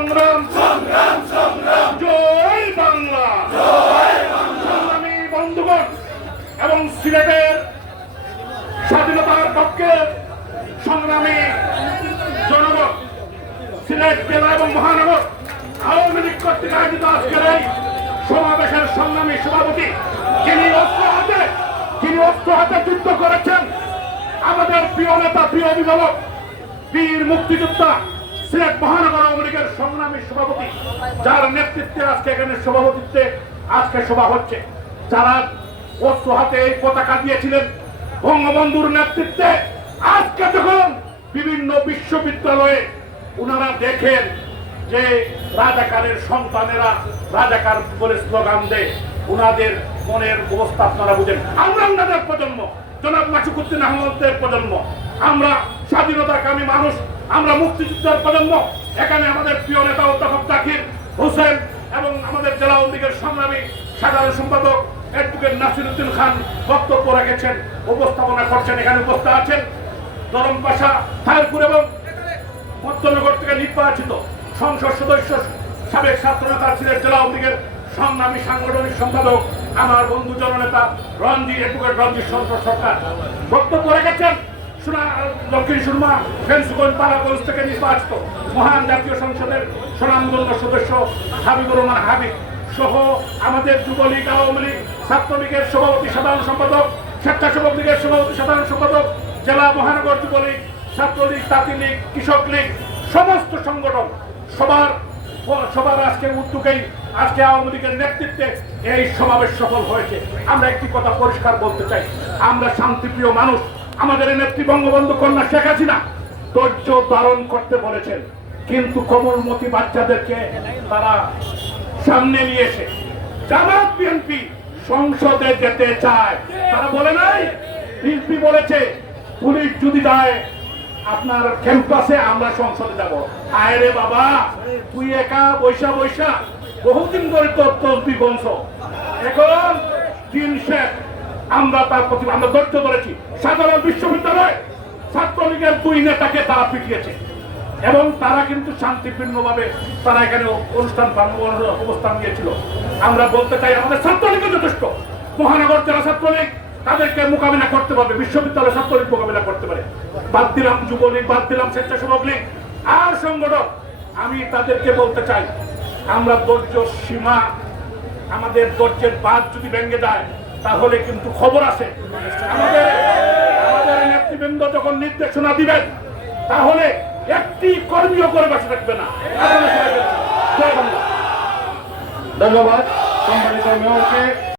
সংগ্রাম জয় বাংলা। সংগ্রামী বন্ধুগণ এবং সিলেটের স্বাধীনতার পক্ষে সংগ্রামী জনগণ, সিলেট জেলা এবং মহানগর আওয়ামী লীগ কর্তৃক আয়োজিত আজকের এই সমাবেশের সংগ্রামী সভাপতি, যিনি অস্ত্র হাতে যুদ্ধ করেছেন, আমাদের প্রিয় নেতা, প্রিয় অভিভাবক, বীর মুক্তিযোদ্ধা, সিলেট মহানগর আওয়ামী লীগের সংগ্রামী সভাপতি, যার নেতৃত্বে আজকে এখানে সভাপতিত্বে আজকে সভা হচ্ছে। যারা অস্ত্র হাতে এই পতাকা দিয়েছিলেন বঙ্গবন্ধুর নেতৃত্বে, আজকে যখন বিভিন্ন বিশ্ববিদ্যালয়ে উনারা দেখেন যে রাজাকারের সন্তানেরা রাজাকার বলে স্লোগান দেয়, উনাদের মনের অবস্থা আপনারা বুঝেন। আমরা উনাদের প্রজন্ম, জনাব মাসুকুদ্দিন আহমদের প্রজন্ম, আমরা স্বাধীনতাকামী মানুষ, আমরা মুক্তিযুদ্ধের প্রজন্ম। এখানে আমাদের প্রিয় নেতা অধ্যাপক জাকির হোসেন এবং আমাদের জেলা আওয়ামী লীগের সংগ্রামী সাধারণ সম্পাদক অ্যাডভোকেট নাসিরউদ্দিন খান বক্তব্য রেখেছেন, উপস্থাপনা করছেন। এখানে উপস্থিত আছেন দরম পাশা, ফায়ারপুর এবং মধ্যনগর থেকে নির্বাচিত সংসদ সদস্য, সাবেক ছাত্র নেতা, সিলেট জেলা আওয়ামী লীগের সংগ্রামী সাংগঠনিক সম্পাদক আমার বন্ধু জননেতা অ্যাডভোকেট রঞ্জিত সরকার বক্তব্য রেখেছেন। দক্ষিণ সুরমা ফেন্সগঞ্জ পাড়াগঞ্জ থেকে নির্বাচিত মহান জাতীয় সংসদের স্বনামধন্য সদস্য হাবিবুর রহমান হাবিব সহ আমাদের যুবলীগ, আওয়ামী লীগ, ছাত্রলীগের সভাপতি সাধারণ সম্পাদক, স্বেচ্ছাসেবক লীগের সভাপতি সাধারণ সম্পাদক, জেলা মহানগর যুবলীগ, ছাত্রলীগ, তাঁতি লীগ, কৃষক লীগ, সমস্ত সংগঠন সবার আজকের উদ্যোগেই আজকে আওয়ামী লীগের নেতৃত্বে এই সমাবেশ সফল হয়েছে। আমরা একটি কথা পরিষ্কার বলতে চাই, আমরা শান্তিপ্রিয় মানুষ। আমাদের নেত্রী বঙ্গবন্ধু কন্যা শেখ হাসিনা ধৈর্য ধারণ করতে বলেছেন, কিন্তু কোমলমতি বাচ্চাদেরকে তারা সামনে নিয়ে এসে জামাত বিএনপি সংসদে যেতে চায়। তারা বলে নাই, বিএনপি বলেছে পুলিশ যদি যায় আপনার ক্যাম্পাসে, আমরা সংসদে যাব। আয় রে বাবা, তুই একা বৈশা বহুদিন ধরে তোর তসবি বংশ, এখন দিন শেষ। আমরা তার প্রতি আমরা ধৈর্য ধরেছি। সাধারণ বিশ্ববিদ্যালয় ছাত্রলীগের 2 নেতাকে তারা পিটিয়েছে এবং তারা কিন্তু শান্তিপূর্ণভাবে তারা এখানে অবস্থান নিয়েছিল। আমরা বলতে চাই, আমাদের ছাত্রলীগও যথেষ্ট। মহানগর জেলা ছাত্রলীগ তাদেরকে মোকাবিলা করতে পারবে, বিশ্ববিদ্যালয় ছাত্রলীগ মোকাবিলা করতে পারে। বাদ দিলাম যুবলীগ, বাদ দিলাম স্বেচ্ছাসেবক লীগ আর সংগঠন। আমি তাদেরকে বলতে চাই, আমরা ধৈর্য সীমা, আমাদের ধৈর্যের বাঁধ যদি ভেঙে যায় তাহলে কিন্তু খবর আছে। আমাদের নেতৃবৃন্দ যখন নির্দেশনা দিবেন তাহলে একটি কর্মীও করে বসে থাকবে না। ধন্যবাদ সম্মানিত মেয়রকে।